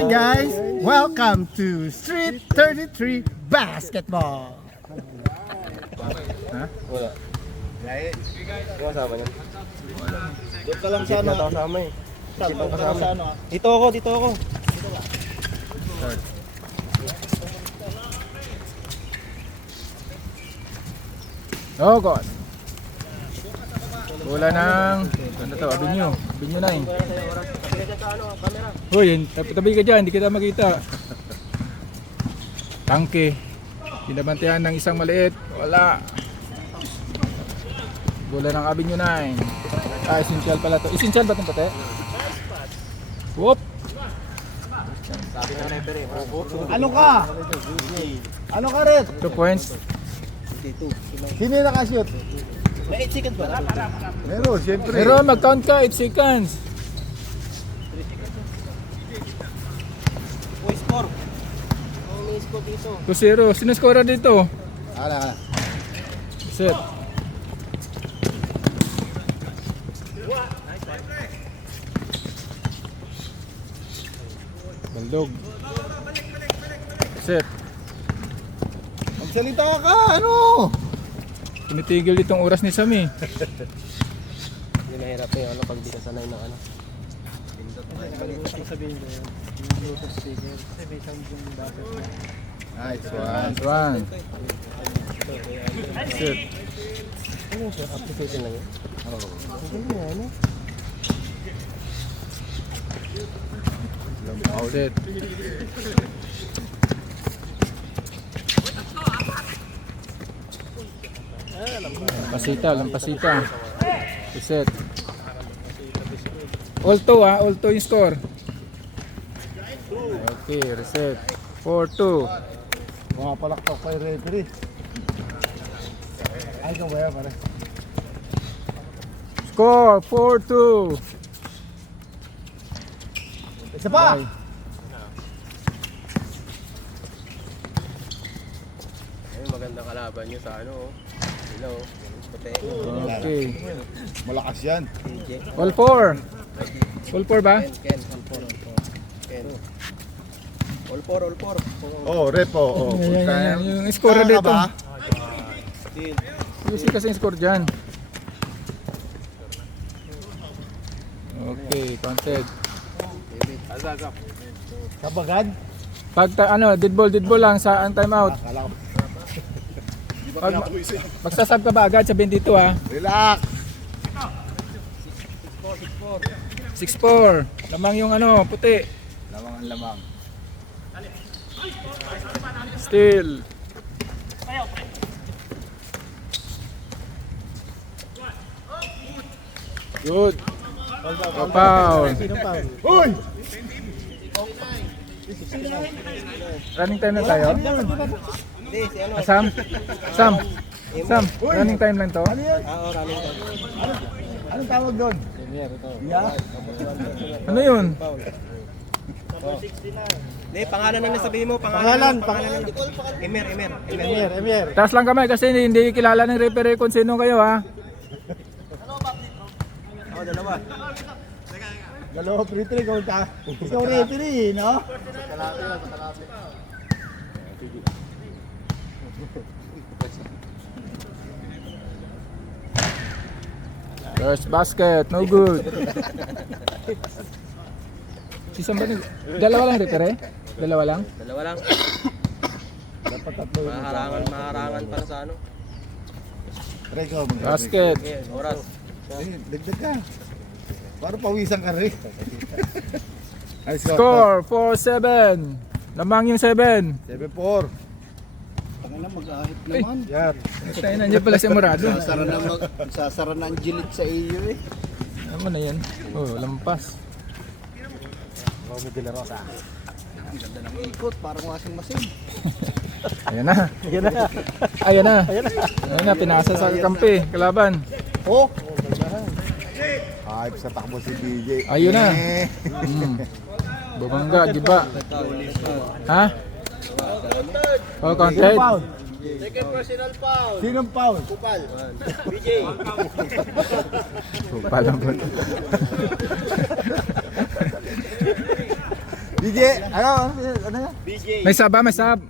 Hi guys, welcome to Street 33 Basketball. Ha? Wala. Yung kasama niya. Doon ka lang sa ano? Dito kasama eh. Doon ka lang sa ano? Dito ako. Oh God. Bola ng ano to? Abinyo 9. Hoy, tabi ka dyan, hindi kita makita. Tangke. Binabantayan ng isang maliit. Wala. Bola ng Abinyo 9. Essential pala to. Essential ba itong pate? Whoop. Sabi ng referee, Ano ka? Ano ka rin? 2 points. Sino yung nakashoot? may 8 seconds ba? Meron, siyempre. Pero mag-count ka, 8 seconds. Uy, score. May score dito. 2-0. Sino scorer dito? Ala. Set. Baldog. Set. Magsalita ka, ano? Tinitigil itong oras ni Sammy. Hindi mahirap eh, ano pag di ka sanay ng ano. Nice one. One. Set. Ano siya? Application lang yun? Set. Lampasita. Set. All to yung score. Okay, reset. 4-2. Mga palakpak pa yung referee. Ay, ikaw ba yan, pare? Score 4-2. Isa pa! Ay. Ayun, magandang kalaban nyo sa ano oh. Hello. Puti. Okay. Malakas yan. TJ. All 4. All 4 ba? Ken. Ken. All four. Oh, rep oh. Yan. Yung scorer Kaya ka dito. ba? Steal. Easy kasi yung score dyan. Okay, counted. David. Kabagad? Pag dead ball lang sa ang time out. Akala ko. Magsasab ka ba agad sa 22 ha? Relax! 6-4. Lamang yung puti. Lamang ang lamang. Still. Good. Foul. Uy! Running time na tayo. Hindi, si ano? Sam, running time lang to. Ano yan? Oo, running time. Anong tawag doon? Yeah? Ano yun? Hindi, pangalan na nasabihin mo. Pangalan. Emir. Emir. Taas lang kamay kasi hindi kilala ng referee kung sino kayo ha. Oo, dalawa. Dalawa free throw, ikaw referee, no? First basket, no good. Si somebody, dalawa lang referee? Dalawa lang? Dalawa lang. Dapat tatlo. Maharangan para sa ano. Rego, Basket. Okay, oras. Dagdag ka. Para pawisan ka rin. Ay, Score 4-7. Lamang yung 7. 7-4. Pangalan mag-ahit Ay. naman. Yan. Tayo nandiyan pala si Morado. Sasara na ang jilit sa iyo eh. Ano na yan? Oh, lampas. Romy De La Rosa. Ang ganda ng ikot, parang washing machine. Ayan na, pinasa sa kampi, kalaban. Oh! Hype sa takbo si DJ. Ayun na. Bumangga, giba. Ha? Oh, counted. Foul. Second personal foul. Sinong foul? Kupal. BJ. Kupal ang buto. DJ, ano yan? May sub ba? May sub.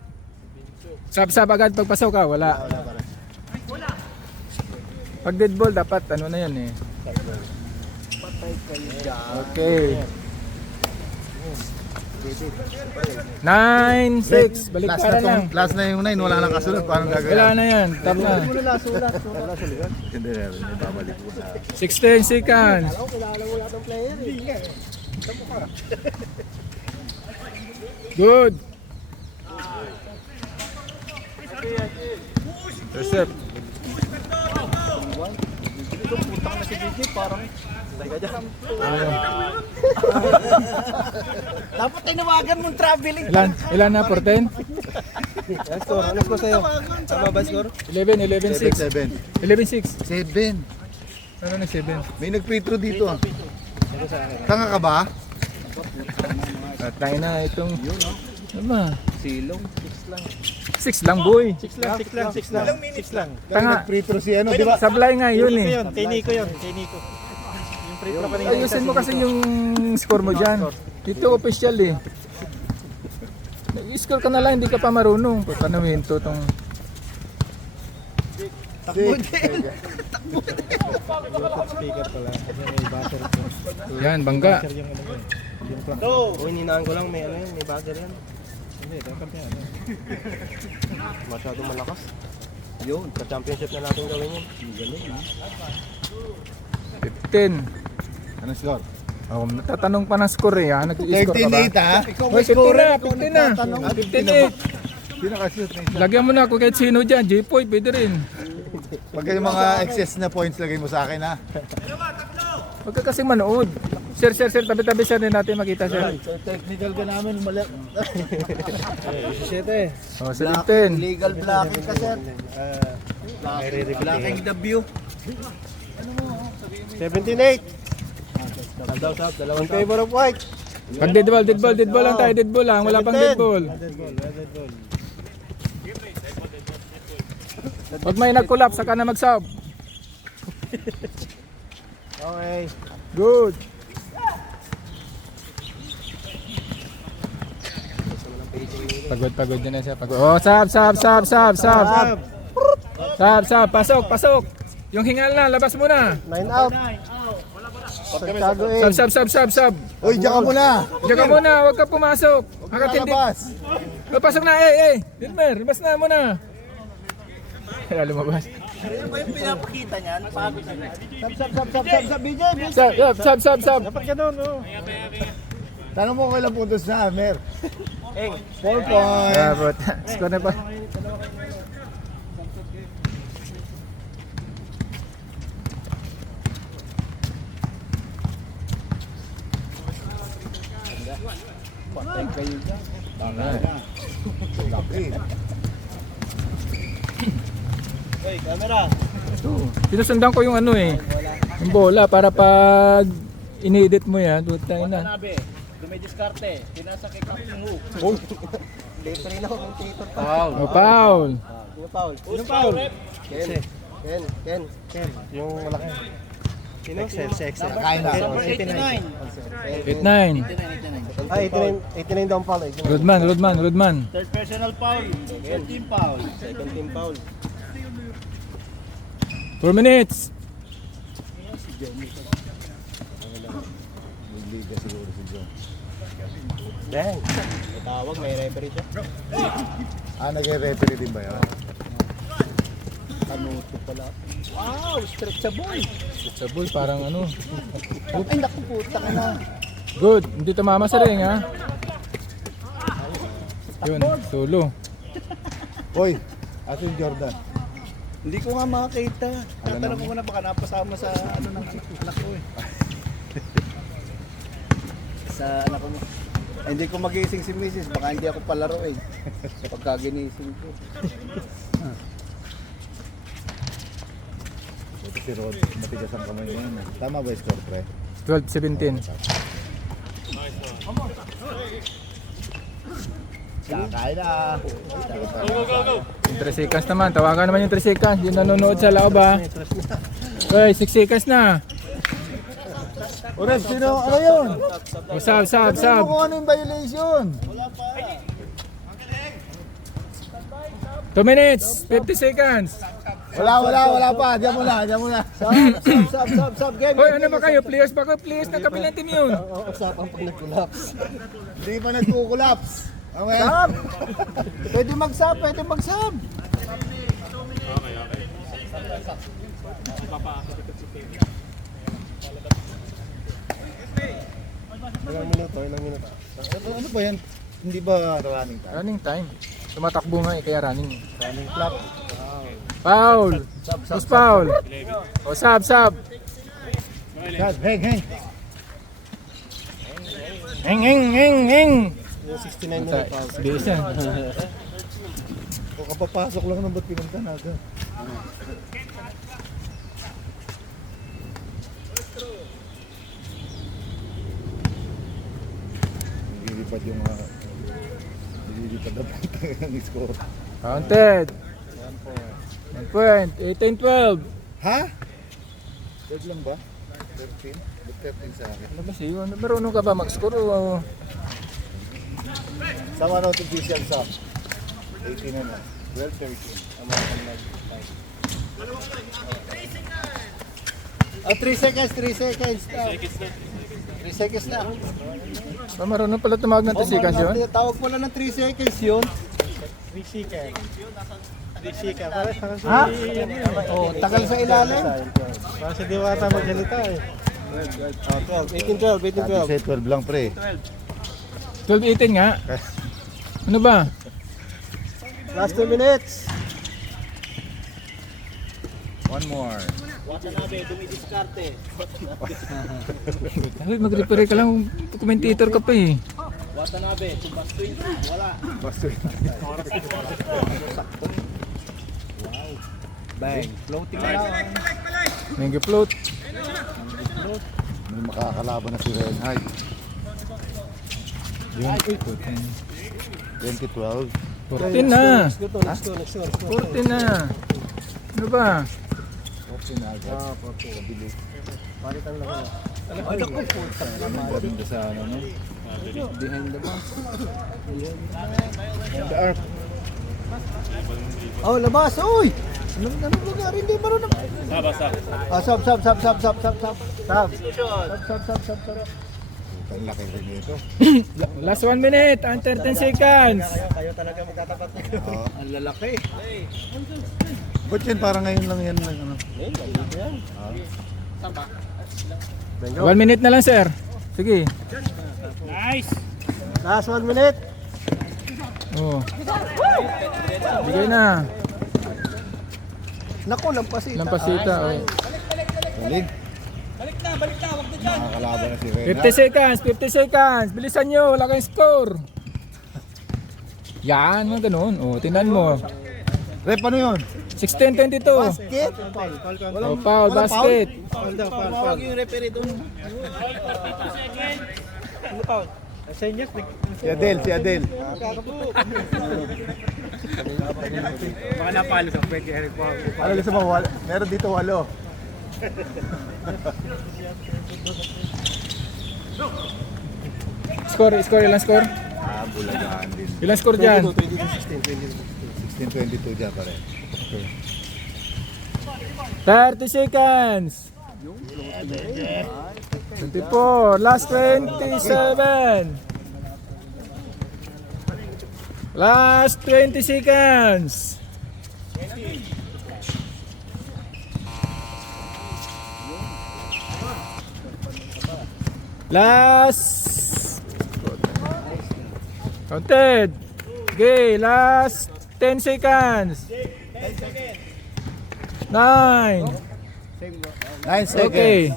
Sub agad pagpasok ka, wala. Pag dead ball dapat ano na yan eh. Okay. 9-6, balik Last para na lang. last na yung 9, wala nang kasunod. Paano gagawin? Wala na yan, tap na. Hindi na, babalik ko sa... 16 seconds. Good. Intercept. Putang na si DJ, parang... Dapat tinawagan mong traveling. Ilan na, 14? Score, ano score sa'yo? Tama ba score? 11, 11-6. 7. 11-6. 7. Ano na 7? May nag-free throw dito ah. Tanga ka ba? Tayo na itong... Ano ba? Silong. 6 lang boy. 6 lang. Tanga. Nag-free throw si ano, di ba? Sablay nga yun eh. Kay Nico yun. Yung free throw kanina. Ayusin mo kasi yung score mo dyan. Dito official eh. Nag-score ka na lang, hindi ka pa marunong. Paano minto itong... Yan, bangga. Hininaan ko lang, may ano yun, may bagger yan. Hindi, dapat yan. Masyadong malakas. Yun, sa championship na natin gawin yun. Galing, ha? 15. Ano score? Oh, natatanong pa ng score eh ha. Nag-i-score ka ba? 13-8 ha? Hoy, 15 na. 15 na. 15-8. Lagyan mo na ako kahit sino dyan. J-Poy, pwede rin. Pag yung mga excess na points lagay mo sa akin ha. Huwag ka kasing manood. Sir, tabi-tabi sir din natin makita sir. Technical ka namin, mali. 17. Oh, 17. Illegal blocking ka, sir. Blocking the view. 17-8. In favor of white. Pag dead ball lang tayo, dead ball lang. Wala pang dead ball. Pag may nag-collapse, saka na mag-sub. Okay. Good. Pagod din na siya. Oh, sub. Pasok. Yung hingal na, labas mo na. 9 out. Chicago in. Sub. Uy, diyan ka muna! Diyan ka muna, huwag ka pumasok. Hanggat hindi. Lalabas! Pasok na, Dilmer, labas na muna. Kaya lumabas. Ano ba yung pinapakita niyan? Pagod na. Sab, BJ. Sub. Dapat ganun, no? Tanong mo kung ilang puntos na, Mer. Eng. 4 points. Dapat. Score na pa. Patay kayo dyan. Laki. Hey, camera. Sinusundan ko yung ano eh. Yung bola para pag in-edit mo yan, tutay na. Nabe, dumidiskarte. Pinasa kay Captain Hook. Later na commentator pa. Oh, foul. Sino foul? Ken. Yung malaki. Sino? Excel. Kain na. 8-9. 89 down foul. Rodman. Third personal foul. Third team foul. Second team foul. 4 minutes. Liga siguro si John. Dang. May tawag, may referee siya. Nag-referee din ba yan? Kanuto pala. Wow, stretchable. Sa bull parang ano. Ay, naku puta ka na. Good. Hindi tumama sa ring ha. Yun, solo. Hoy, aso yung Jordan. Hindi ko nga makakita. Tatanong ko muna baka napasama sa ano ng anak ko eh. Sa anak ko. Hindi ko magising si Mrs. Baka hindi ako palaro eh. Pagka ginising ko. Si Rod, matigas ang kamay niya. Tama ba yung score, pre? 12-17. Kakain na. 3 seconds naman. Tawagan naman yung 3 seconds. Yung nanonood sa loob ha. Okay, 6 seconds na. Oren, sino? Ano yun? O, sab. Kung ano yung violation? 2 minutes, 50 seconds. Wala pa. Diyan muna. Sub. Game. Hoy, ano ba kayo? Players ba kayo? Players ng kabilang team yun. Usapan pag nag-collapse. Hindi pa nagko-collapse. Sub! Pwede mag-sub. Ilang minuto. Ano ba yan? Hindi ba running time? Running time. Tumatakbo nga kaya running. Running clock. Foul. Who's foul? O, sab. Sub, hang. Heng. 69 minutes. Bilis yan. Kung kapapasok lang nang ba't pinunta na agad? Nililipad yung nililipad na ang score. Counted. 1 point. 18-12. Ha? Third lang ba? 13? Ba't 13 sa akin? Ano ba siya? Marunong ka ba mag-score o... Sama na ito official sa 18 na na. 12, 13. Ah, 3 seconds. 3 seconds na. Marunong pala tumawag ng seconds yun? Tawag pala ng 3 seconds yun. 3 seconds. Ha? Oh, tagal sa ilalim. Kasi di wata magsalita eh. 18-12. 12 lang pre. 12-18 nga. Ano ba? Last 2 minutes. One more. Ay, mag-referee ka lang. Commentator ka pa eh. Bang. Floating na lang. Mega float. May makakalaban na si Renhard. 2012. 14 na. Let's go. 14 na. Ano ba? 14 na agad. Kabili. Palitan lang ako. Maganda sa ano no? Behind the mask. The arc. Oh, labas! Uy! Ano lugar? Hindi marunong. Sub. Ang laki rin ito. Last 1 minute. Under 10 seconds. Kayo talaga magtatapat na. Ang lalaki. Ba't yan? Parang ngayon lang yan. Ano? 1 minute na lang, sir. Sige. Last 1 minute. Oh. Bigay na. Naku, lampasita. Lampasita. Oh. Galing. Balik na, wag na dyan. Nakakalaban na si Rena. 50 seconds. 50 seconds. Bilisan nyo. Wala kayong score. Yan. Mga ganun. Oh, tingnan mo. Rep, ano yun? 16-22. Basket? Oh, foul. Basket. Tawag yung referee doon. Sa inyo, Si Adel. baka napalo sa pwede. Ano gusto mo? Meron dito 8. Score. Ilang score? Bulagaan din. Ilang score dyan? 16-22 dyan pare. 30 seconds. 24. Last 27. Last 20 seconds. Last. Counted. Okay, last 10 seconds. 9. 9 seconds. Okay.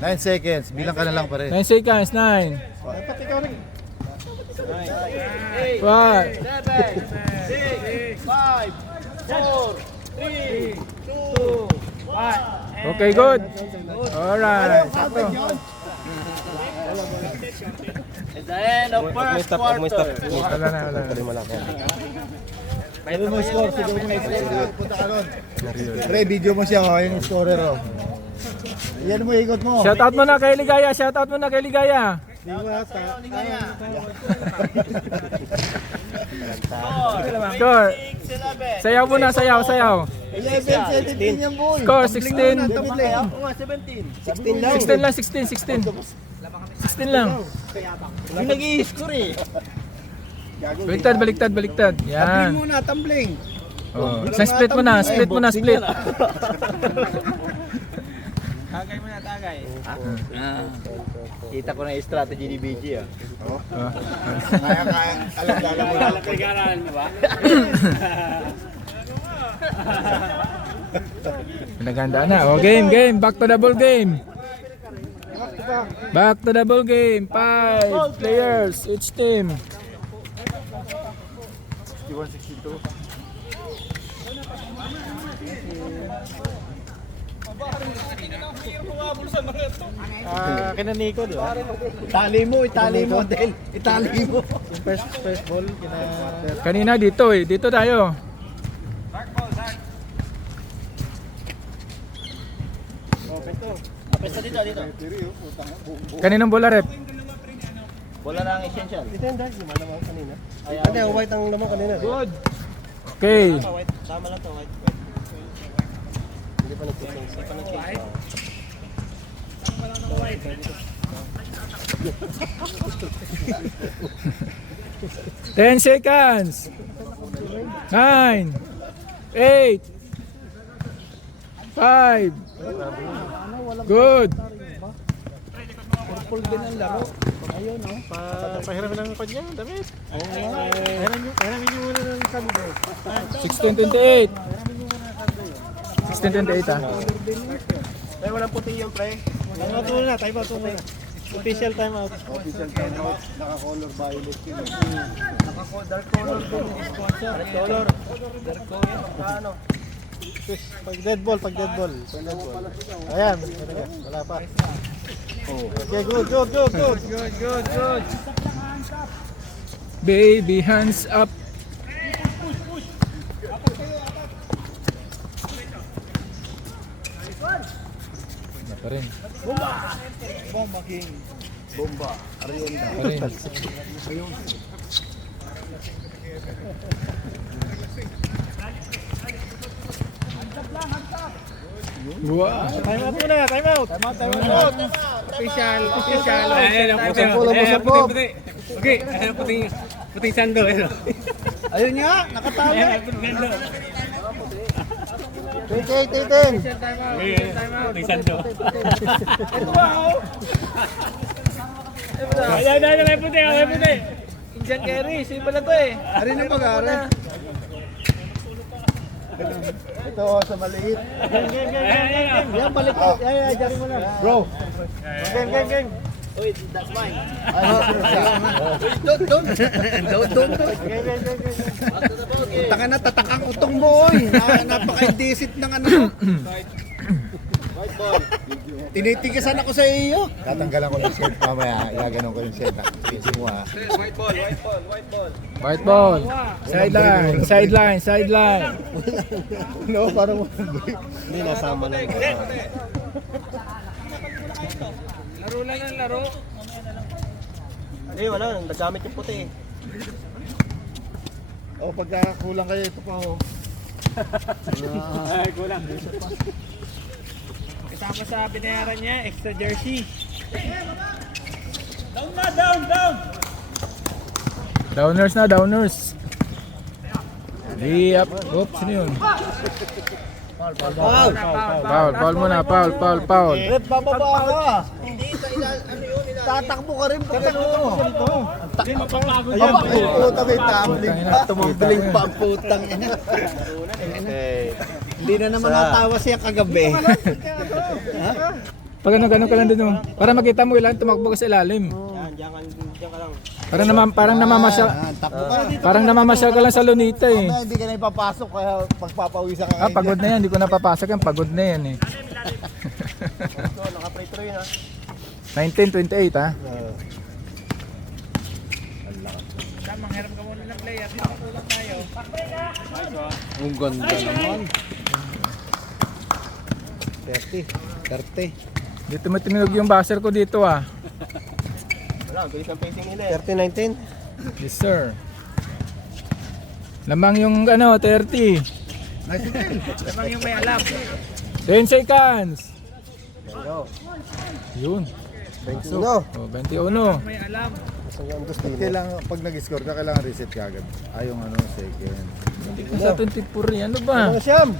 9 seconds. Bilang ka na lang pare. 9 seconds. 9. 5. 4. 3. 2. 1. Okay, good. Alright. Sakto. May stop. Wala na. Pwede mo score. Sige mo score. Punta ka ron. Pre, video mo siya. Yung scorer. Yan mo, ikot mo. Shoutout mo na kay Ligaya, shoutout mo na kay Ligaya. Score. Sayaw mo na, sayaw. 11, 17 yan, boy. Score 16. 16 lang. 16 lang. Yung nag-i-score eh. Baliktad. Tumbling Yan. muna, tumbling. Oh. Isang split mo na, split. Tagay mo na, tagay. Kita ko na yung strategy ni BG ah. Oh. Kaya, alam mo na. Pinag-aralan mo ba? Pinaganda na. Oh, game. Back to the ball game. Back to the ball game. 5 players each team. 61-62. Kinaniko, di ba? Itali mo. Dahil itali mo. Yung first ball, Kanina dito eh. Dito tayo. Pesta dito. Kaninong bola rep? Wala na ang essential. Hindi, white ang naman kanina. Good. Okay. White, tama lang to, white. Hindi pa nag-change. 10 seconds. 9 8 5. Good. Purple din ang laro. Ayun, no? Pahiramin lang ang kanya, damit. Pahiramin nyo muna ng sando. 16:28. 16:28 ah. Ay, walang puti yung pre. Time out muna, time out muna. Official time out. Official time out. Naka-color violet yun. Dark color din. Sponsor. Dark color. Dark color. Paano? Pag dead ball. Ayan. Wala pa. Okay, good. Baby hands up. Ano pa rin? Bomba. Arionda. Pa rin. Wow. Time out muna, time out. Official. Ayan, puti. Okay, ayan, puting sando. Ayun nga, nakatama. Titin. Puting sando. Ayan, may puti. Indian carry, simple na to eh. Ari na pag-ari. Ito sa maliit. Yan, balik ko. Ay, jari mo na. Bro. Gang. Uy, that's mine. Don't. Taka na, tatakang utong mo, oy. Napaka-indesit ng ano. Tinitigasan ako sa iyo. Tatanggalan ko yung set mamaya, gaganon ko yung set. Pinsi mo ha. White ball. Sideline. No, parang Hindi, nasama lang. Laro lang ang laro. Eh, wala. Nagamit yung puti eh. pagka kulang kayo ito pa oh. Ay, kulang. Kasama sa binayaran niya, extra jersey. Downers. Yep. Oops, sino yun? Foul muna. Rep, bababa ka. Tatakbo ka rin pag ano. Aba, puta may tumbling pa. Tumambling pa ang putang ina. Hindi na naman natawa siya kagabi. Pag ganun ka lang din mo. Para makita mo ilan tumakbo ka sa ilalim. Diyan ka lang. Parang namamasyal. Takbo ka. Parang namamasyal ka lang sa Lunita eh. Mamaya hindi ka na ipapasok kaya pagpapawisa ka. Pagod na yan. Hindi ko napapasok yan. Pagod na yan eh. Naka-free throw yun ha. 19:28 ah. Tamang hiram ka muna ng player. Kulang tayo. Ang ganda naman. 30. Dito matinog yung buzzer ko dito ah. Wala, bilis ang pacing nila eh. 30-19. Yes sir. Lamang yung ano, 30. Lamang yung may alam. 10 seconds. Yun. 21. Oh, 21. Kailangan, pag nag-score ka, kailangan reset ka agad. Yung ano, second. Sa 24 yan. Ano ba? Ano siyam?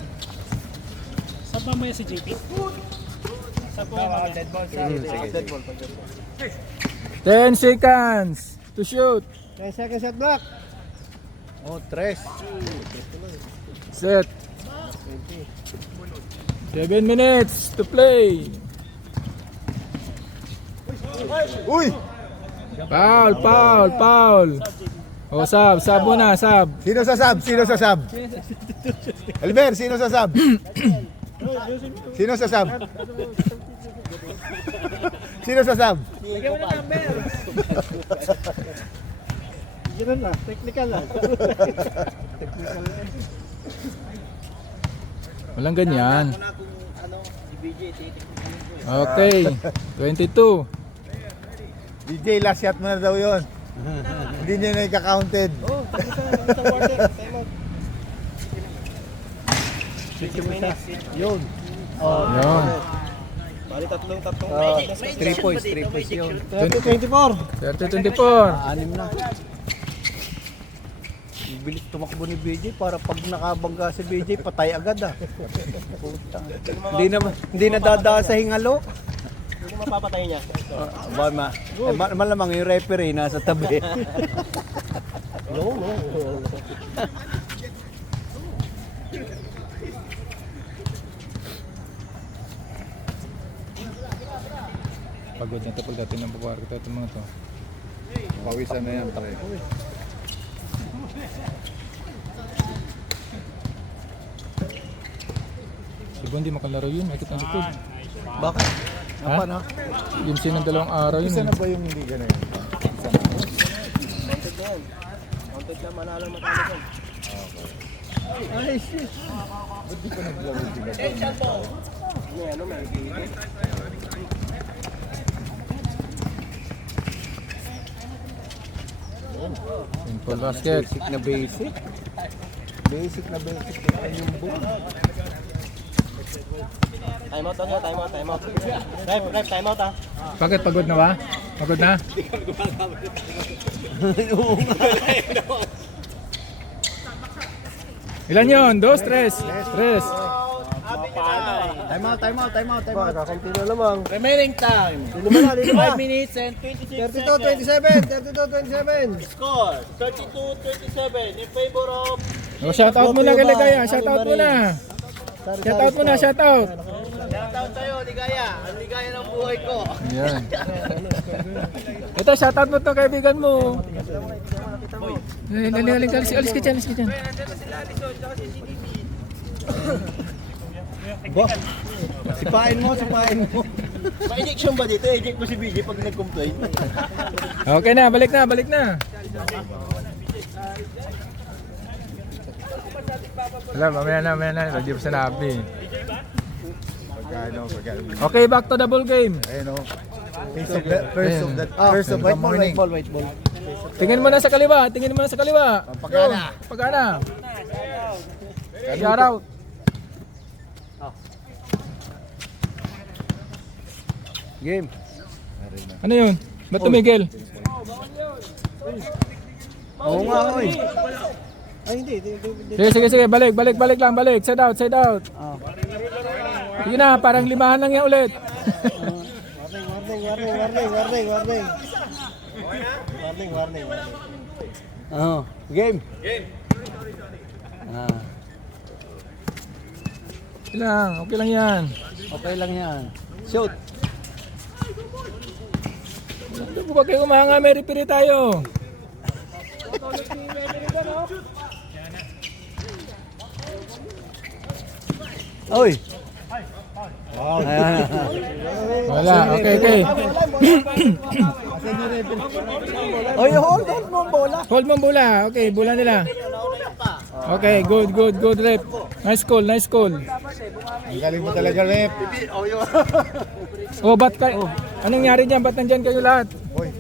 Saan ba mo yan si JP? Saan po yung dead ball sa... 10 seconds to shoot. 10 seconds shot block. Oh, 3. Set. 7 minutes to play. Uy! Foul, foul, foul. O, sub muna, sub. Sino sa sub? Sino sa sub? Albert, sino sa sub? Sino sa sub? Sino sa sub? Ganun na. Technical lang. Walang ganyan. Okay, 22. DJ, last shot mo na daw yun. Hindi niya na ika-counted. Yun. Yun. Bali, tatlong 3 points yun. 30-24. 30-24. Anim na. Bilis tumakbo ni BJ para pag nakabangga si BJ, patay agad ah. Putang. Hindi na dadaan sa hingalo. Hindi mapapatay niya. Malamang yung referee nasa tabi. No. Pagod na ito pagdating ng bubuhar ko ito mga to. Pawisan na yan, pre. Iba hindi makalaro yun, may kitang likod. Bakit? Ha? Apa na? Game siya ng 2 araw yun. Isa eh. na ba yung liga na yun? Counted na manalo matalo dyan. Ay, shit. Ba't di pa naglaro sila? May ano, may gate. Simple basket. Basic na basic. Basic na basic na yung book. Time out, time out. Ref, time out ah. Bakit pagod na ba? Pagod na? Ilan yun? 2, 3. 3. Time out. Kakunti na lamang. Remaining time. Lima na. 5 minutes and 26 32-27. Score, 32-27 in favor of... O, shoutout muna kay Ligaya. Shoutout muna. Shoutout muna, shoutout. Shoutout sa'yo, Ligaya. Ang ligaya ng buhay ko. Ayan. Ito, shoutout mo itong kaibigan mo. Alis ka dyan, alis ka dyan. Sipain mo. Ma-injection ba dito? Eject mo si BJ pag nag-complain. Okay na, balik na. Wala, mamaya na. Hindi pa sinabi. Pagkano. Okay, back to the ball game. Ayun o. First of the morning. White ball. Tingin mo na sa kaliwa. Pagkana. Pagkana. Shout out. Game. Ano yun? Ba't tumigil? Oo nga, oy. Ay, hindi. Sige. Balik lang. Side out. Sige na, parang 5 lang yan ulit. Warning. Game. Okay lang yan. Okay lang yan. Shoot. Huwag kayo umanga, may referee tayo. Oy. Wala, okay. Oy, hold mo ang bola. Hold mo ang bola. Okay, bola nila. Okay, good rep. Nice call. Ang galing mo talaga, rep. Oh, ba't kayo? Anong nangyari dyan? Ba't nandyan kayo lahat? Boy,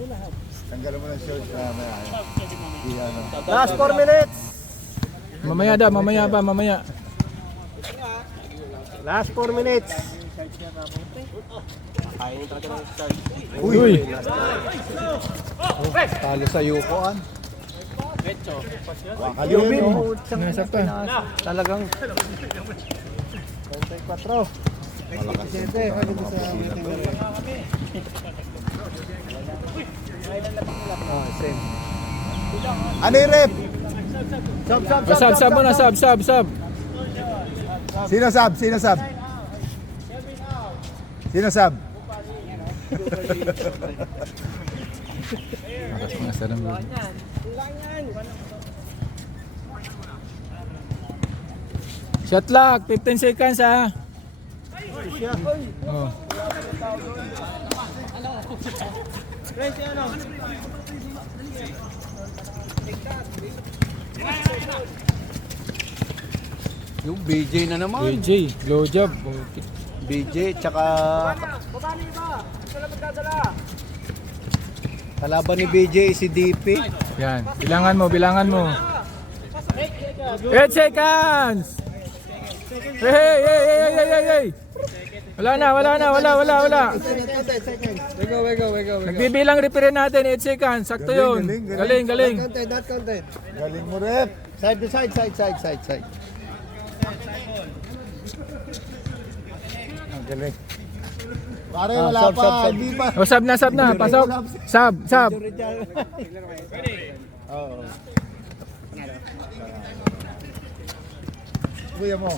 tanggalan mo ng shorts. Last 4 minutes. Mamaya. Last 4 minutes. Uy. Talo sa Yukoan. Wakalin mo. Nasa pa. Talagang 34. Ano yung rep? Sab muna, sab. Sino sab? Sino sab? Makas mga sarang. Shot clock, 15 seconds ha. Oh. Yung BJ na naman. BJ, blow job. BJ tsaka kalaban ni BJ si DP. Yan, bilangan mo. 8 seconds. Hey. Wala na. Nagbibilang referee natin, 8 seconds. Sakto yun. Galing. Galing mo, rep. Side to side. Ang galing. Pare, wala pa. Hindi pa. Oh, sab na. Pasok. Sab. Kuya mo.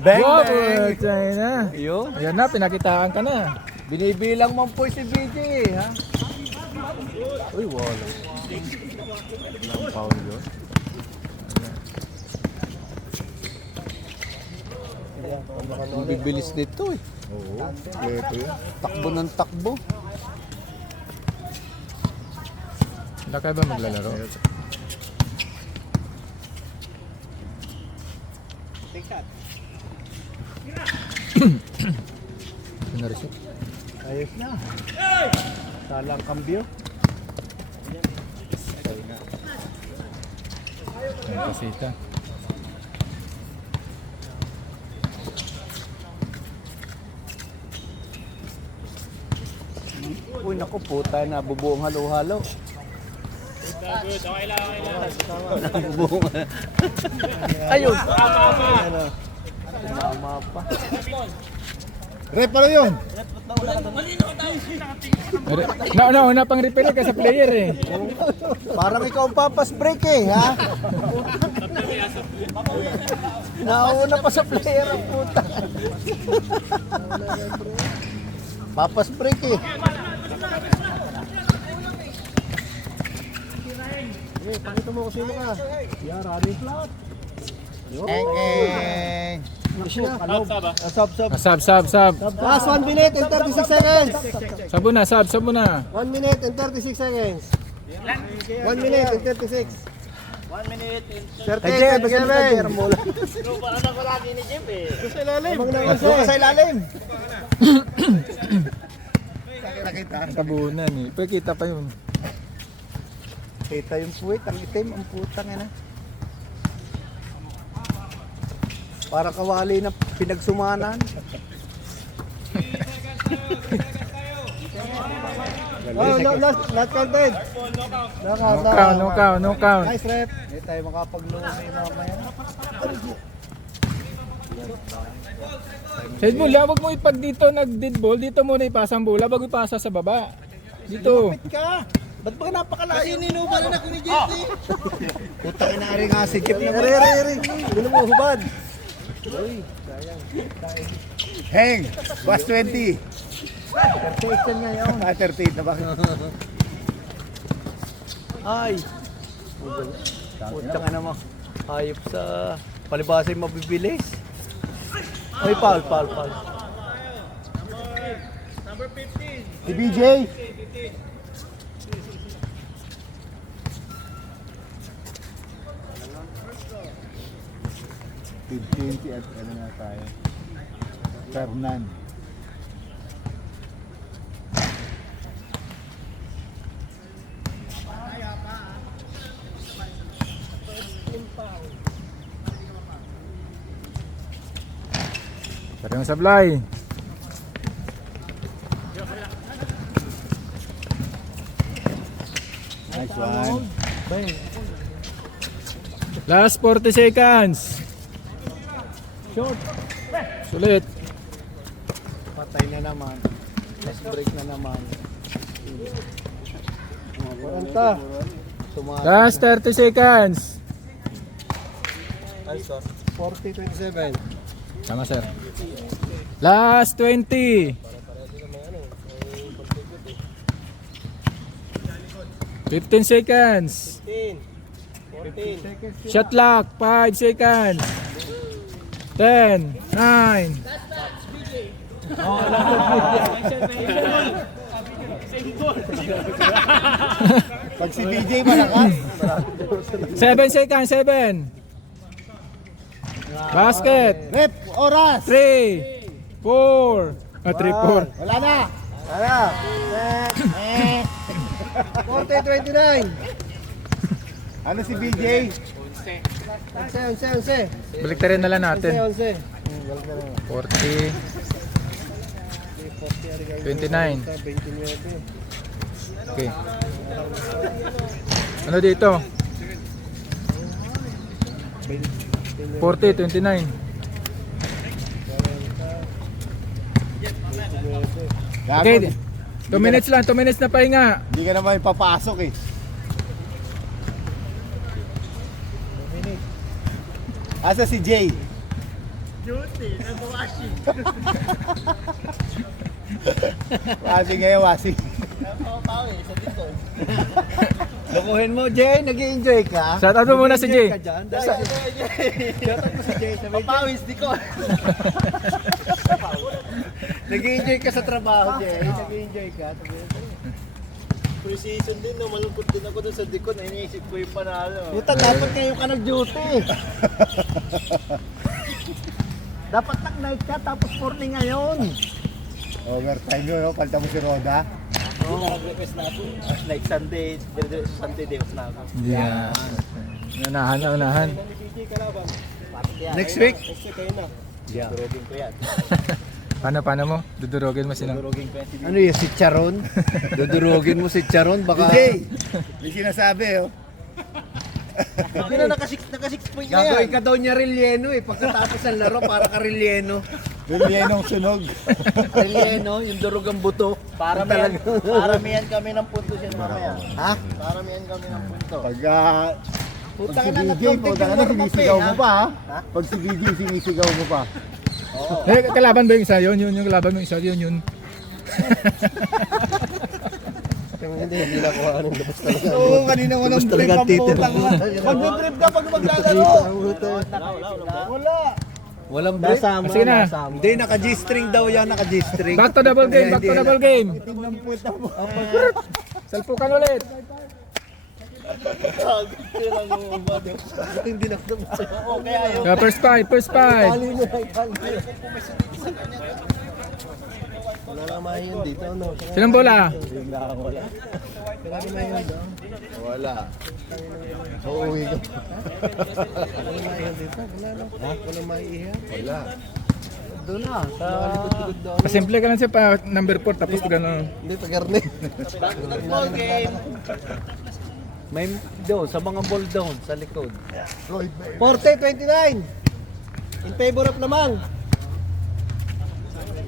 Bang Wow, bang. China. Yun. Ayan na, pinakitaan ka na. Binibilang mo po si BJ, ha? Uy, wala. Ang foul yun. Ang bibilis nito eh. Oo, leto yun. Takbo ng takbo. Wala kayo ba maglalaro? Narisip. Ayos na. Salang kambyo. Pasita. Uy, naku, puta na. Bubuong halo-halo. Bubuong. Ayun. Tama pa. Rep, ano yun? Nauna pang referee ka sa player eh. Parang ikaw ang papas break eh, ha? Nauna pa sa player ang puta. Papas break eh. Pakita mo kung sino ka. Yeah, running flat. Sab. Last 1 minute and 36 seconds. Sabo na. 1 minute and 36 seconds. 1 minute and 36. 1 minute and 37. Anak ko lagi ni Jeff eh. Sa ilalim. Sa ilalim. Tabunan eh. Pero kita pa yun. Kita yung puwit, ang itim, ang putang ina. Para kawali na pinagsumanan. Oh, no, not counted. No count. Nice rep. Hindi tayo makapaglumi mamaya. Sa bola, wag mo ipag dito nag-dead ball. Dito muna ipasa ang bola bago ipasa sa baba. Dito. Ka! Ba't ba napakalayo? Kasi ninubalan ako ni Jeff eh. Putang inaari nga si Jeff na. Ere. Bilo mo hubad. Heng, bus 20. 38 nga yun. 38 na bakit? Ay. Putang ina mo. Hayop sa palibasay mabibilis. Ay, foul. Si BJ. 15 at ano na tayo. Fernan. Parang sablay. Nice one. Last 40 seconds. Sulit. Patay na naman. Last break na naman. 40. Last 30 seconds. 40-27. Tama, sir. Last 20. 15 seconds. 14. Shot clock. 5 seconds. 10, 9. Pag si BJ malakas. 7 seconds. 7. Basket. Rep, oras. 3, 4. 3, 4. Wala na. Ano? 40-29. Ano si BJ? 11. Balik na lang natin. 11. 40. 29. 29. Okay. Ano dito? 40, 29. Gago, Okay. 2 minutes lang. 2 minutes na pahinga. Hindi ka naman ipapasok eh. Asa si Jay? Washing ngayon, washing. Lukuhin mo, Jay. Nag-i-enjoy ka? Shout out mo muna si Jay. Shout out mo si Jay. Papawis, di ko. Nag-i-enjoy ka sa trabaho, Jay. Nag-i-enjoy ka. Pre-season din, no? Malungkot din ako dun sa Dicon. Iniisip ko yung panalo. Puta, dapat kayo ka nag-duty. Dapat nag-night ka, tapos morning ngayon. Overtime yun, no? Palta mo si Roda. Nag-request na ako. Like Sunday, Sunday day off na ako. Yeah. Unahan. Next week? Next week kayo na. Durugin ko yan. Paano mo? Dudurogin mo sila. Durugin 20 Ano yun, si Charon? Dudurugin mo si Charon, baka... BJ! May sinasabi, oh. Hindi na naka-6 point na Gagawin yan. ka daw niya Rilleno eh. Pagkatapos ng laro, para ka Rilleno. Lilienong sunog. Rilleno, yung durog ang buto. Paramihan kami ng punto siya mamaya. Ha? Paramihan kami ng punto. Pag Putang si ina, BJ, nag-contact pag yung warm up sinisigaw eh, mo ha? pa, ha? Pag si BJ, sinisigaw mo pa. Eh, kalaban ba yung isa? Yun, yung kalaban mo isa. Yun. Hindi na ko anong labas talaga. Oo, kanina mo nang trip ang putang. Mag-trip ka pag maglalaro. Wala. Walang break. Sige na. Hindi, naka-G-string daw yan, naka-G-string. Back to double game. Tingnan puta mo. Salpukan ulit. Hindi na ako Oo, kaya yun. First five. Wala naman yun dito, no? Sinong bola? Wala naman yun doon. Wala. Uuwi ko. Wala naman yun dito. Wala na. Wala maiihan. Wala. Doon na. Sa likod-likod doon. Pasimple ka lang siya pa number 4 tapos gano'n. Hindi, pagarni. Ball game. May doon, sa mga ball down, sa likod. 40-29. In favor of lamang.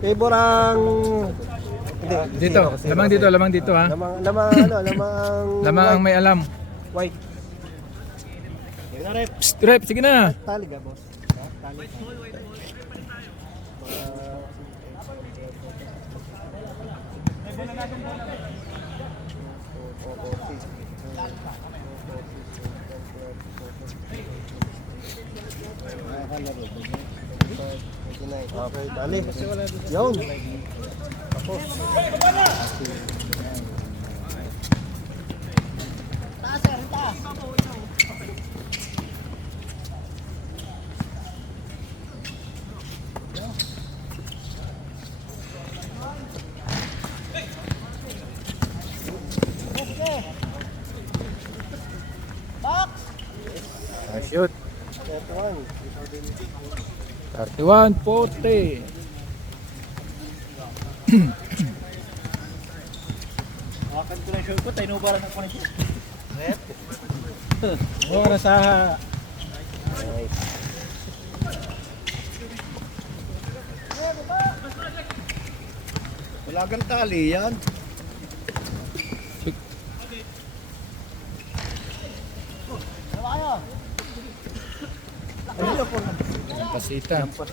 Favor ang... Hindi, Dito, lamang dito ha. Lamang Lamang ang may alam. white. Psst, rep, sige na. Tali ka, boss. Tali. Okay, tali. Yun. Shoot. 31-40. Hawakan ko lang show ko, tinubaran ako na siya. Oo, nasa... Wala kang tali yan. Pasita. Wala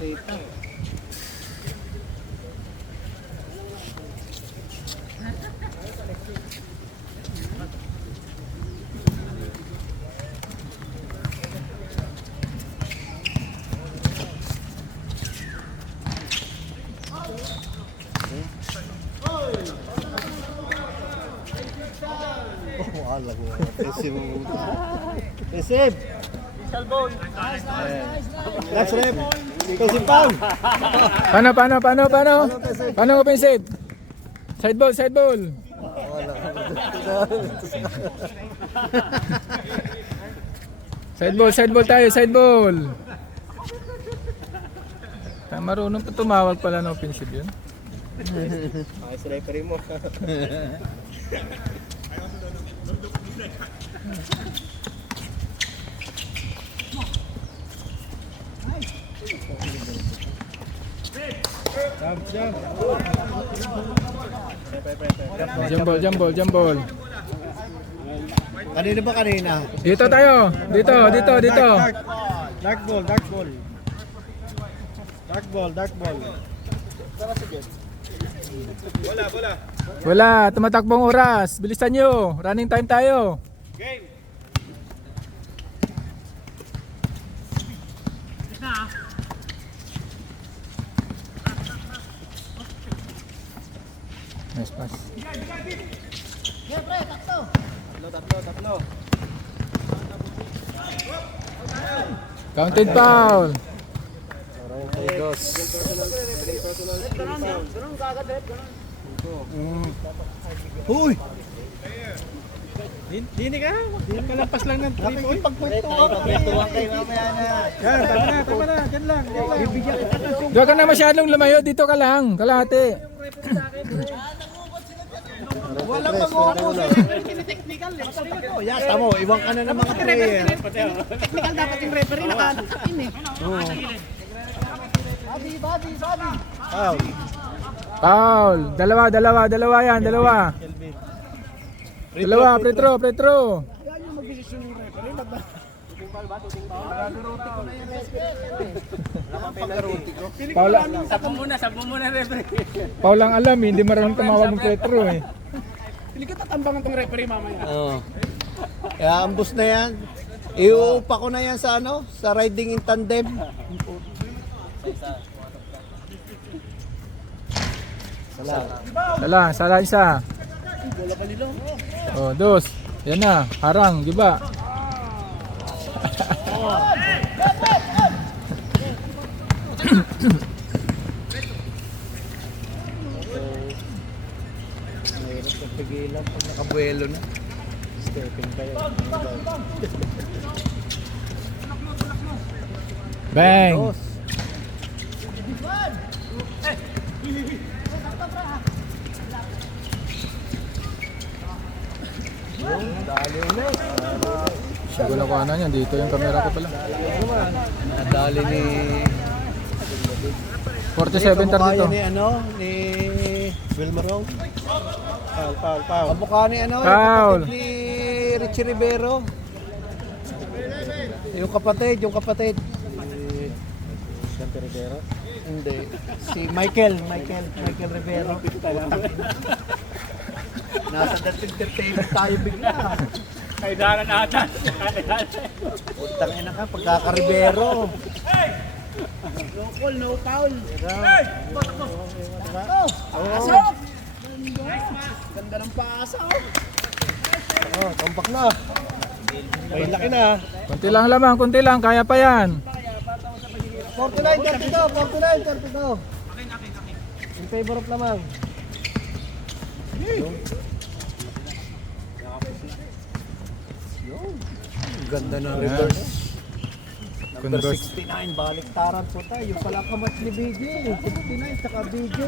ko. Receive. Next rep. Kasi Pam. Paano offensive? Side ball. Side ball tayo, side ball. Marunong pa tumawag pala ng offensive yun. Ayos referee mo. Jump ball. Kanina ba kanina? Dito tayo. Dito. Dark ball. Wala, tumatakbong oras. Bilisan nyo. Running time tayo. Game. Nice pass. Tatlo. Counted foul. Huy! Dini ka? Kalampas lang ng 3 point. Pagpuntuan kayo mamaya na. Yan, tama na. Diyan lang. Huwag ka na masyadong lumayo. Dito ka lang. Kalahati. Walang mag-uupos. Yata mo, iwan ka na ng mga player. Technical dapat yung referee naka-in eh. Foul. Foul. Dalawa yan. Dalawa, free throw. Paul, Sabon muna referee. Paul ang alam, hindi marunong tumawag ng free throw eh. Hindi ko tatambangan tong referee mamaya. Oo. Kaya ambos na yan. Iuupa ko na yan sa sa riding in tandem. Sala isa. Oh, dos. Yan na, harang, di ba? Pigilan pag nakabuelo na. Stepping kayo. Bang! Dali ulit. Wala ko ano yan, dito yung camera ko pala. Nadali ni 47-32. ni ni Wilmarong. Foul. Kamukha ni Foul. yung kapatid ni Richie Rivero. Yung kapatid. Sante Rivero. Hindi. Si Michael Rivero. Nasa that entertainment tayo bigla. Kaidaran ata. Putang ina ka, pagkaka-Rivero. No call, no foul. Pasok! Ganda ng pasa. Oh, tumpak na. May laki na. Kunti lang, kaya pa yan. 49-32. In favor of lamang. Yun. Ganda ng reverse. Number Converse. 69, baliktaran po tayo. Yung pala kamat ni BJ. 69, tsaka BJ.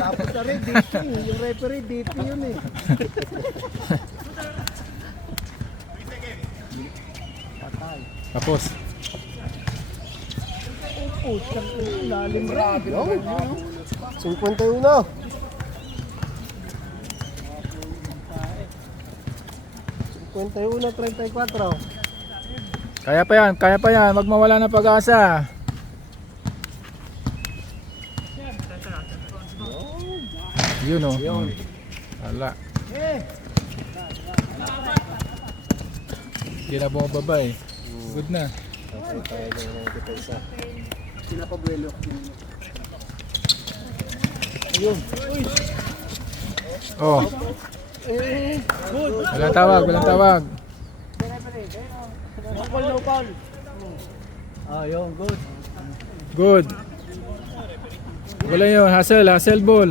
Tapos na rin, DP. Yung referee, DP yun eh. Patay. Tapos. Putang ina, lalim rin. 51, 34. Kaya pa yan, wag mawala ng pag-asa. Yun o. Wala. Hindi na bumababa eh. Good na. Oh. Walang tawag, walang tawag. Ayun, good. Good. Wala yun, hustle ball.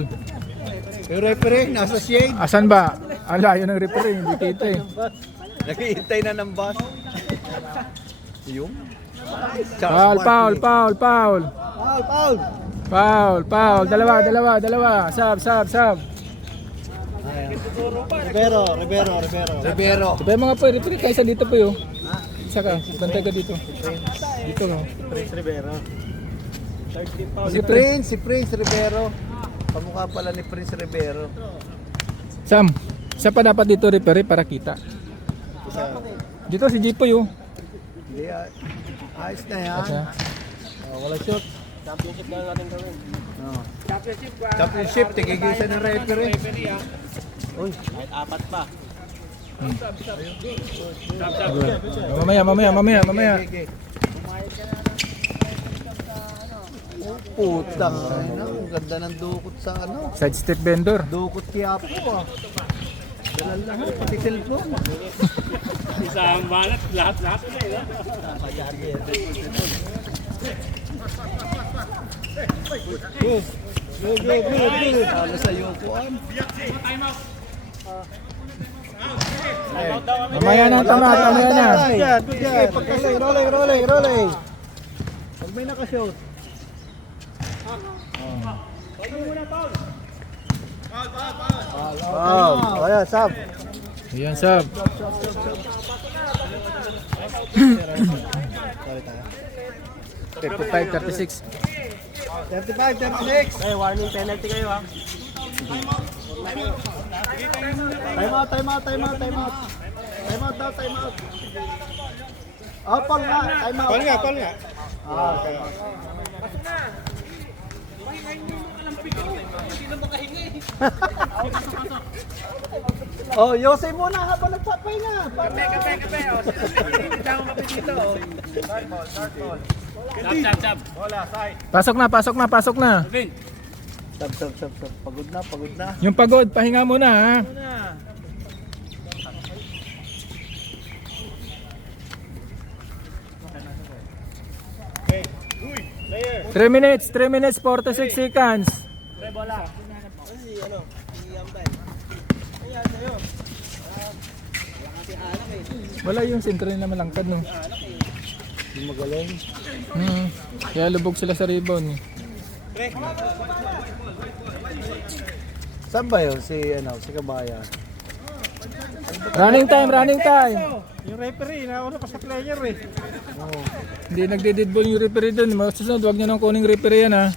Yung referee, nasa shade. Asan ba? Ang layo ng referee, hindi kita eh. Naghihintay na ng bus. Yung? Foul. Dalawa. Sab. Rivero. Sabi mga po, referee kaysa dito po yun. Isa ka, bantay ka dito. Dito mo. Si Prince Rivero. Kamukha pala ni Prince Rivero. Sam, isa pa dapat dito referee para kita. Dito si Jipoy yun. Hindi, ayos na yan. Wala shot. Championship na natin gawin. Championship, tigigisan ng referee. Kahit apat pa. Mamaya. Putang ina, ang ganda ng dukot sa ano. Side step vendor. Dukot Quiapo ah. Dalan lahat, pati cellphone. Isang balat, lahat na eh. Talo sa yukuan. Mamaya na, tama na. Sige, rolling. Pag may nakashot. Ayan, Sab. Ayan, Sab. 35-36. 35-36. Ay, warning penalty kayo ha. Time out. Oh, Paul nga. Time out. Paul nga. Okay. Oh, Yosey muna habang nagpapahinga. Kape. Hindi mo kape dito. Jab. Pasok na. Sab. Pagod na. Yung pagod, pahinga muna ha. 3 minutes, 46 seconds. Wala yung sentry na malangkad no. Magaling. Kaya lubog sila sa rebound. Saan ba yun? Si Kabayan. Running time. Yung referee, nauna pa sa player eh. Hindi nagde-dead ball yung referee doon. Masusunod, huwag nyo nang kuning referee yan ha.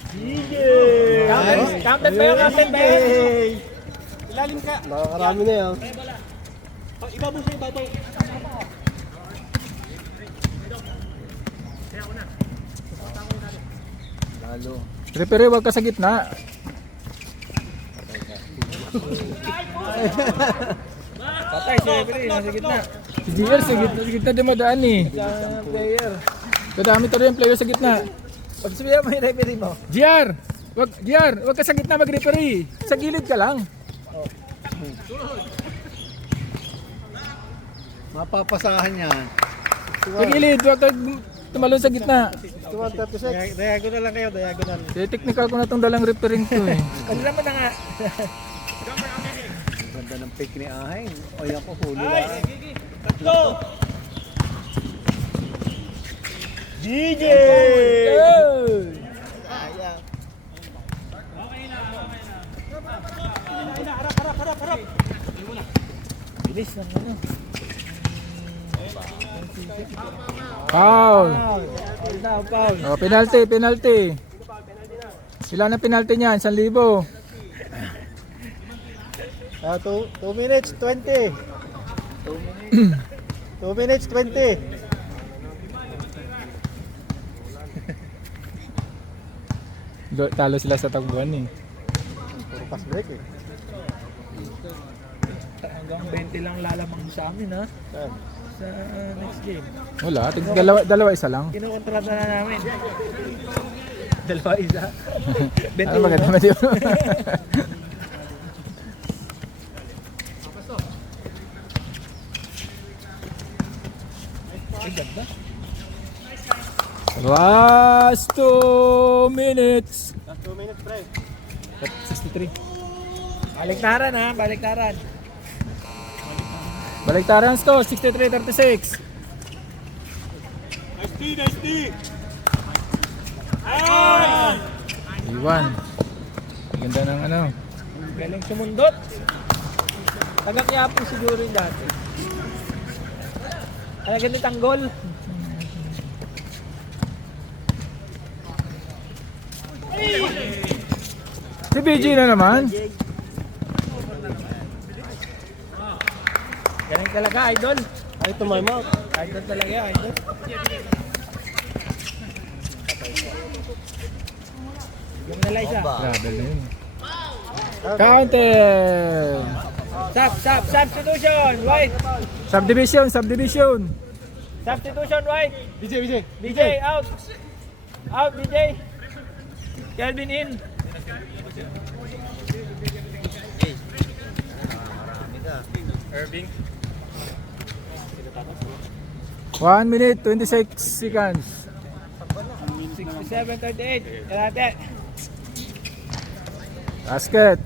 Captain ba yun? Ilalim ka. Nakakarami na yan. Ibabaw siya, ibabaw. Lalo. Referee, huwag ka sa gitna. Patay si referee, nasa gitna. Si GR sa gitna dumadaan eh. Player. Kadami to rin player sa gitna. Pag sabihan mo yung referee mo. GR, wag ka sa gitna mag-referee. Sa gilid ka lang. Mapapasahan yan. Sa gilid, wag ka tumalon sa gitna. 136. Diagonal lang kayo, diagonal. Technical ko na tong dalang referee to eh. Ano naman na nga? Ganda ng pick ni Ahin. O yan ko, huli lang. DJ! Bilis ng ano. Foul. Foul. Oh, penalty, penalty. Ilan ang penalty niyan? 1,000. 2 minutes 20. 2 minutes 20. Talo sila sa tagbuan eh. Puro pass break eh. Hanggang 20 lang lalamang sa amin ha. Saan? Sa next game. Wala, dalawa isa lang. Kinukontrata na namin. Dalawa isa. Ano maganda ba yun? Ay, ganda. Last 2 minutes. Last 2 minutes, pre. 63. Baliktaran ha, baliktaran. Baliktaran score, 63-36. Iwan. Ganda ng ano. Galing sumundot. Taga-Quiapo siguro yung dati. Kaya ganit ang goal. Si BG na naman. Galing talaga, idol. Ay, to my mouth. Idol talaga, idol. Yung nila isa. Grabe na yun. Counter. Substitution, white. Subdivision, subdivision. Substitution, white. DJ, out. Out, DJ. Kelvin in. 1 minute, 26 seconds. 67-38. Kalate. Basket.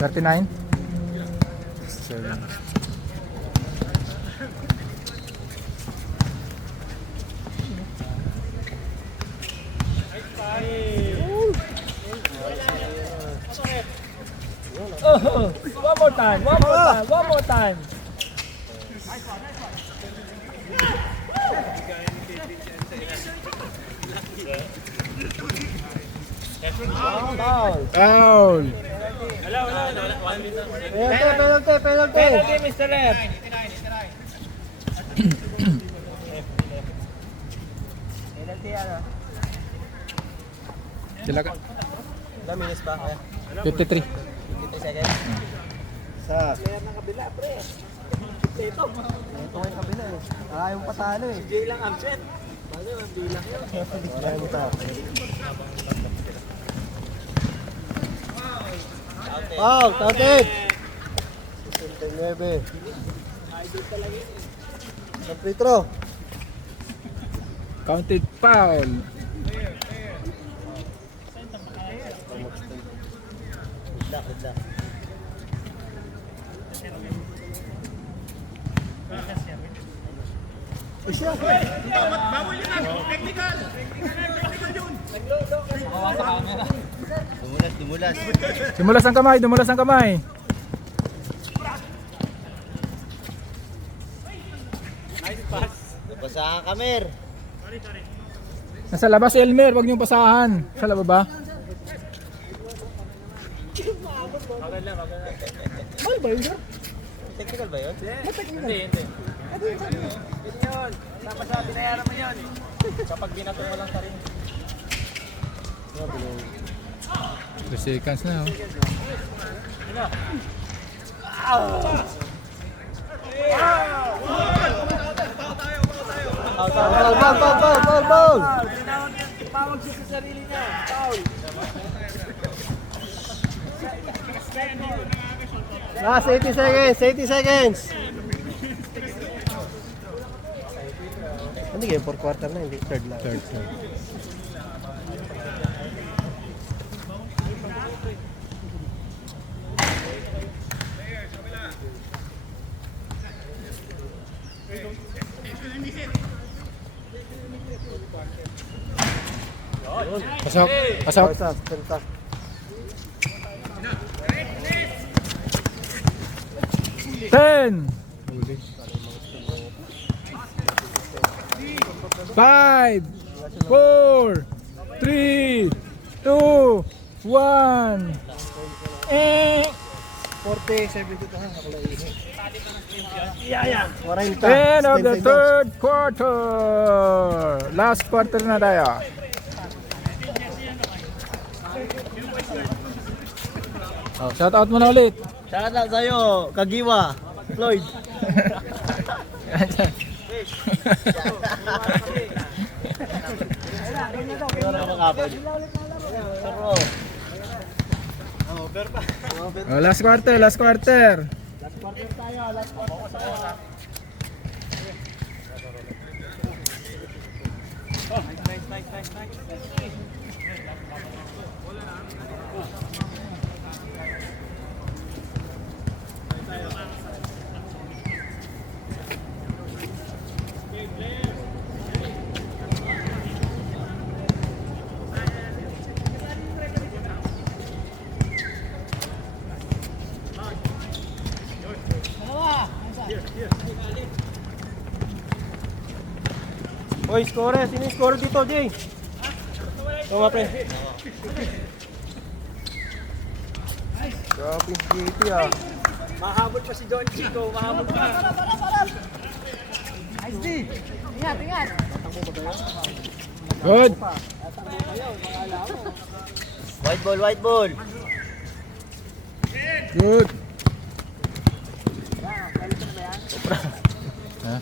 39. 7. Oh, one more time, one more time, one more time. Foul. Foul. Penalty. Penalty, Mr. Ref. Penalty, ano? Sila ka. Ilang minutes pa? 53. 50 seconds. Sa? Player ng kabila, pre. Ito. Ito yung kabila eh. Ayaw patalo eh. Hindi lang absent. Bago, hindi lang yun. Ayaw mo tao. Foul, counted! 69. Sa free throw. Counted foul. Dumulas ang kamay, dumulas ang kamay. Basahan ka, Mer. Nasa labas si Elmer, wag niyong pasahan. Sa labas ba? Technical ba yun? Hindi. Hindi yun. Tama sa binayaran mo yun. Kapag binato mo lang sa rin. 3 seconds na. Foul! Tawag siya sa sarili niya. Foul. Last 80 seconds, 80 seconds. Hindi kayo, 4 quarter na, hindi third lang. Third. Pasok. Pasok. Isa, pentas. Ten. 5, 4, 3, 2, 1. 40, 72 ha, ako lang ihi. Yeah. 40. End of the third quarter. Last quarter na tayo. Oh, shout out mo na ulit. Shout out sa'yo, Kagiwa, Floyd. Oh, last quarter, last quarter. Hoy, score. Sino yung score dito, Jay? Tama, pre. Grabe, JP ah. Mahabol pa si Don Chico, mahabol pa. Good. White ball, white ball. Good. Ha?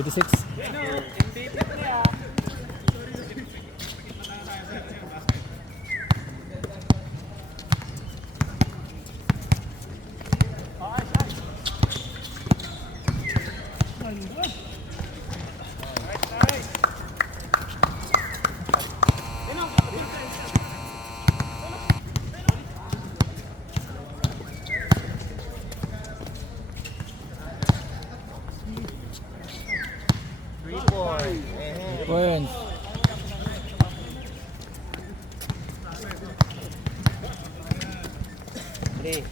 56. Points. Three.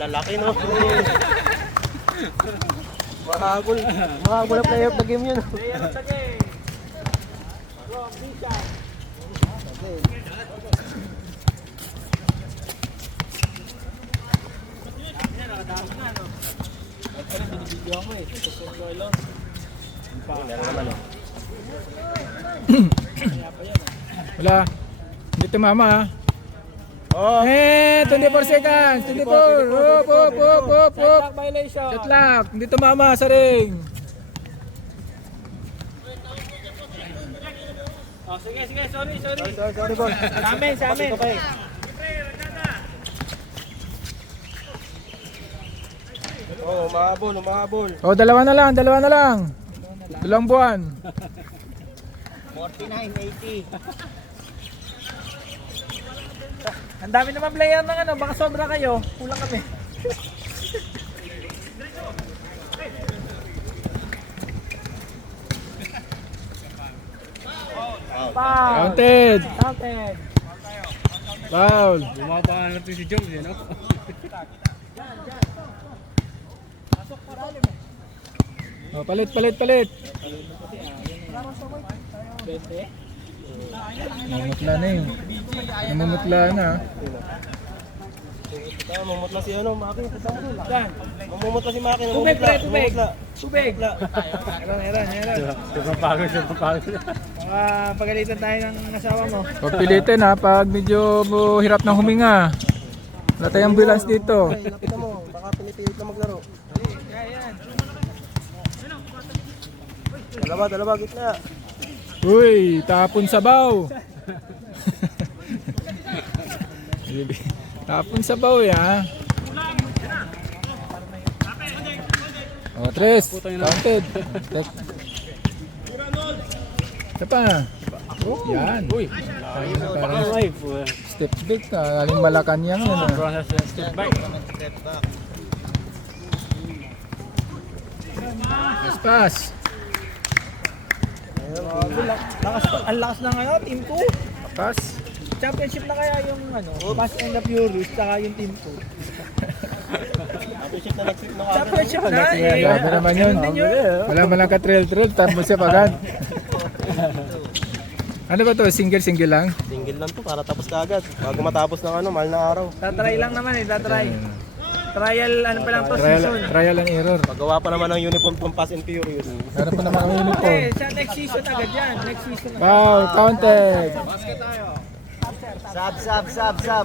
Lalaki no. Mahagul. Mahagul na player of the game yun. Wala. Hindi tumama ha. Oh. 24 seconds. 24. Hop. Shot lock. Hindi tumama sa ring. Oh, sige, sorry. Sorry boss. Sa amin. Oh, umahabol. Oh, dalawa na lang. Dalawang buwan. 49.80. Ang dami naman player ng ano, baka sobra kayo. Kulang kami. Counted. Foul. Bumaba natin si Jones, no? Oh, palit. Namumutla na eh. Namumutla na. Mamumutla si ano, Maki. Mamumutla si Maki. Tubig. Mamumutla. Meron. Pagpapagod. Pagalitan tayo ng asawa mo. Pagpilitin ha, pag medyo hirap ng huminga. Wala tayong ambulance dito. Lapitan mo, baka pinipilit na maglaro. Dalawa, gitna. Uy, tapon sabaw. Tapon sa bawi ha. O, tres. Counted. Ito pa. Yan. Uy. Parang step back ka. Galing Malacanang yun. Step back. Pass. Ang lakas na ngayon, team 2. Pass. Championship na kaya yung Fast and the Furious, tsaka yung team 2. Championship na eh. Grabe naman yun. Wala man lang ka-trail-trail. Tapos siya pagad. Ano ba to? Single lang? Single lang to, para tapos ka agad. Bago matapos ng mahal na araw. Tatry lang naman eh, tatry. Trial, ano pa lang to, season. Trial and error. Paggawa pa naman ng uniform pang Fast and Furious. Meron pa naman ang uniform. Sa next season agad yan, next season. Wow, counted. Sub.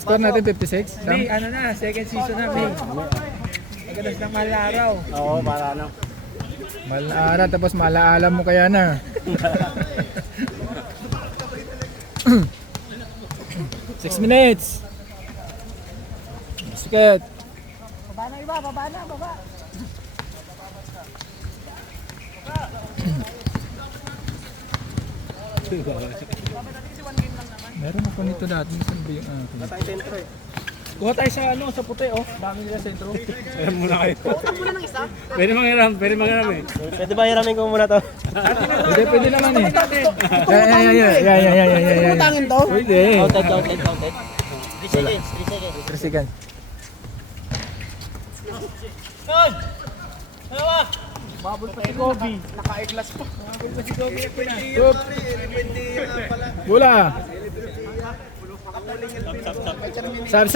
Score natin 56. May, ano na, second season na, May. Pagkatas ng mahal na araw. Oo, para na. Malaara, tapos malaalam mo kaya na. 6 minutes. Basket. Baba. Meron ako nito dati. Saan ba yung akin? Kuha tayo sa sa puti dami nila sentro. Ayan muna kayo. Pwede mangiram eh. Pwede ba hiramin ko muna to? Pwede naman eh. Yeah. Utangin to? Pwede. Counted. 3 seconds. Babol pa si Kobe. Naka-glass pa. Babol pa si Kobe. Oop. Bola. Sab.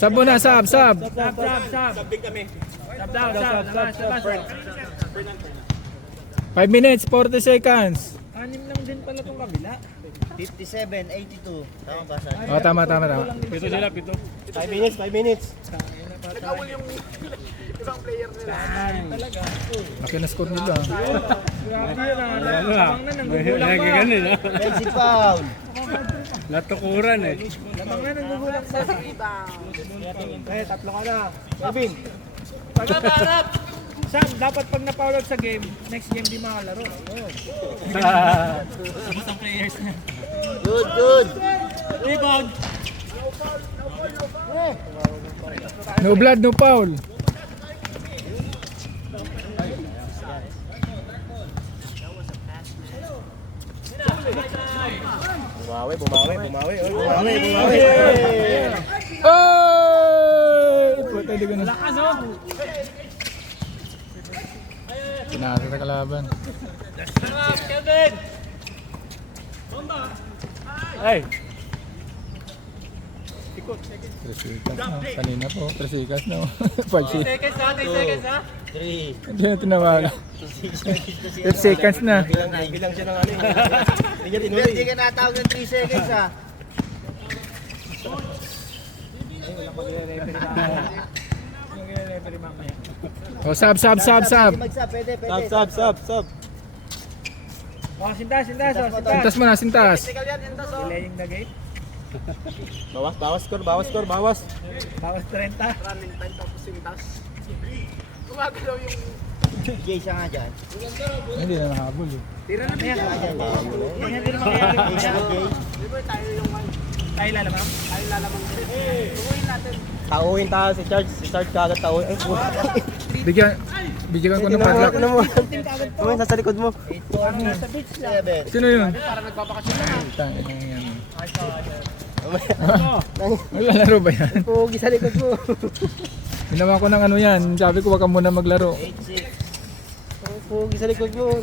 Sab muna, sab. Sub kami. Sub. 5 minutes, 40 seconds. Anim lang din pala tong kabila. 57-82. Tama ba sa? Oh, tama. Pito sila, pito. 5 minutes. Laki na score nila. Grabe yun Ano ah? Lamang na, nanggugulang pa. Ganun ah. Defensive foul. Natukuran eh. Lamang na, nanggugulang pa. Tatlo ka na. Kevin. Sam, dapat pag na-foul out sa game, next game di makalaro. Good. Rebound. No blood, no foul. Bumawi. Oy! Puta, di ko na. Pinasa sa kalaban. Ay! 3 seconds no. Kanina po, 3 seconds no. 5 seconds. 3. Hindi na tinawagan. 5 seconds na. Bilang siya ng ano eh. Hindi ka natawag ng 3 seconds ha. Oh, sab. Mag-sub, pwede. Sub. Sintas. Sintas mo na, sintas. Delaying the game. Bawas score. Bawas 30. Jay siya nga dyan. Hindi na nakahabol eh. Tira na yan. Yan din naman kaya. Tayo lalamang. Tauhin tayo si Charge kagad tauhin. Ay, Bigyan ko ng padlock. Tauhin sa likod mo. 7. Sino yun? Para nagbabakasyon lang. Tangin na yan. Maglalaro ba yan? Pugi sa likod mo. Ginawa ko ng ano yan. Sabi ko wag ka muna maglaro. 8-6. Pugi sa likod mo.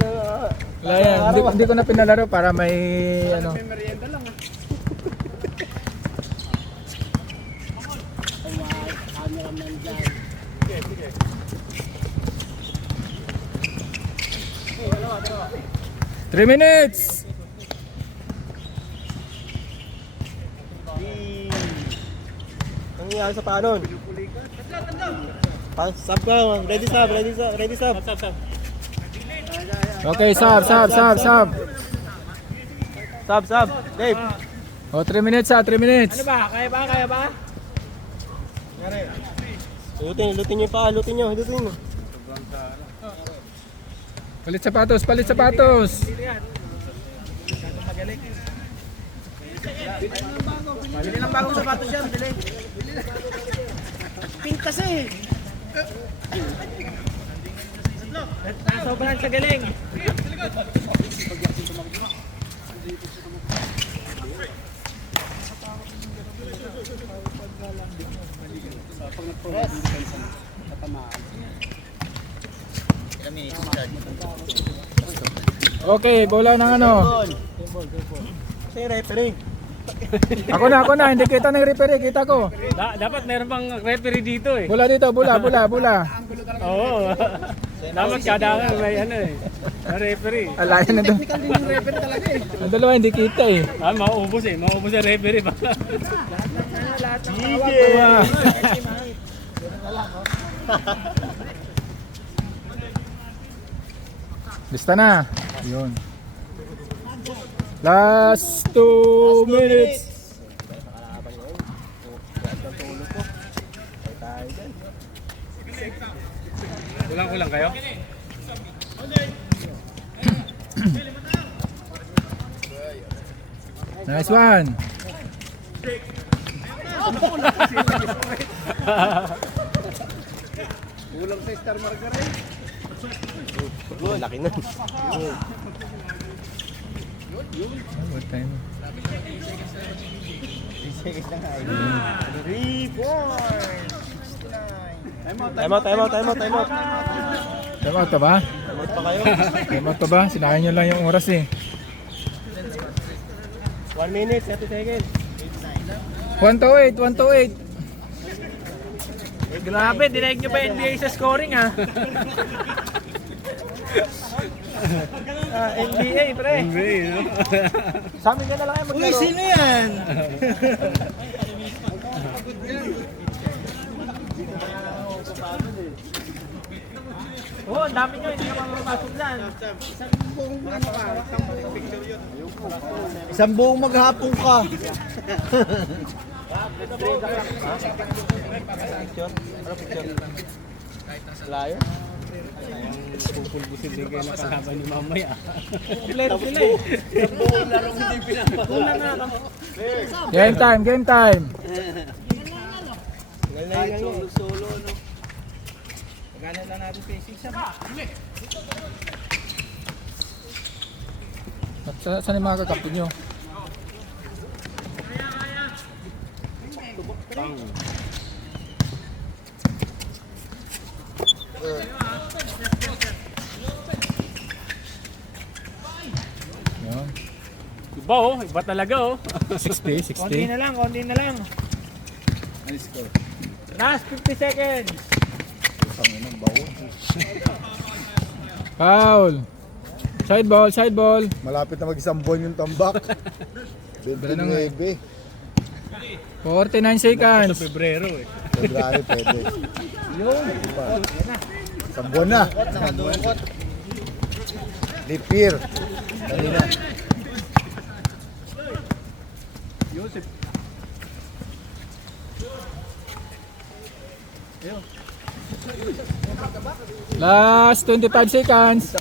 Wala yan. Hindi ko na pinalaro para may ano. Merienda lang ah. Three minutes! Ang nangyari sa panon? Sub ka. Ready sub. Okay, sub. Sub. Dave. O, 3 minutes ha, 3 minutes. Ano ba? Kaya ba? Lutin nyo pa, lutin nyo. Palit sapatos. Bili ng bagong sapatos yan, bili. Pink kasi. Sobrang sa galing. Okay, bola ng ano. Kasi referee. Ako na, hindi kita ng referee, kita ko. Dapat meron pang referee dito eh. Bola dito, bola. Oo. Dapat kada may ano eh. Referee. Alaya na doon. Technical din yung referee talaga eh. Ang dalawa hindi kita eh. Mauubos ang referee ba? Lista na. Yun. Last 2 minutes. Kulang kayo? Nice one. Laki na. What time? 3, 4, 69. Time out. Time out to ba? Pa kayo. Time out to ba? Sinahin nyo lang yung oras eh. 1 minute, 30 seconds. 1-8. Grabe, dinaig nyo ba NBA sa scoring ha? NBA pre. Sa amin ka na lang kayo maglaro. Uy, sino yan? Oo, ang dami nyo, hindi ka mamapasok dyan. Isang buong maghapon ka. Layo. Pupulbusin din kayo na kalaban ni mamaya. Kompleto sila eh. Buong larong hindi pinapakula na. Game time. Solo, no? Gano'n lang natin facing siya. Saan yung mga kakampi nyo? Yan. Iba talaga 60. Konti na lang. Last 50 seconds. Foul. Side ball. Malapit na mag-isang buwan yung tambak. 29. 49 seconds. Pebrero eh. February pwede. Isang buwan na. Leap year. Kanina. Last 25 seconds.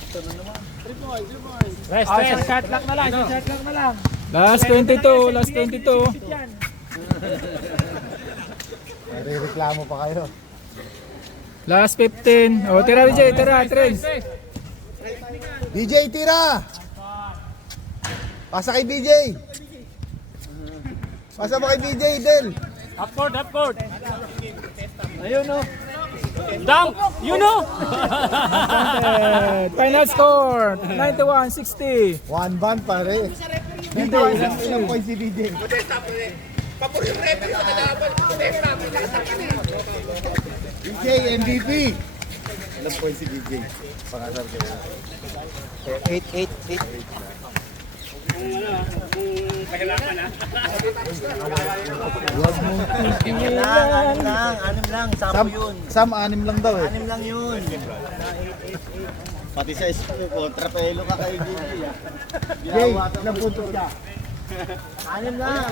Rest. Shot lang na lang. Last 22. Reklamo pa kayo. Last 15. O, tira DJ, Trace. DJ, tira! Pasa kay DJ. Pasa mo kay DJ, Del. Up court. Ayun no. Dunk! You know! Final score, 91-60. One band pare. DJ, ilang points si DJ? DJ, MVP. Ilang points si DJ? Pangasar ko. 8. Anim lang, 10 yun. Sam, 6 lang daw eh. 6 lang yun. Pati sa kontrapelo ka kay Gigi. Jay, ilang puntos ka? 6 na.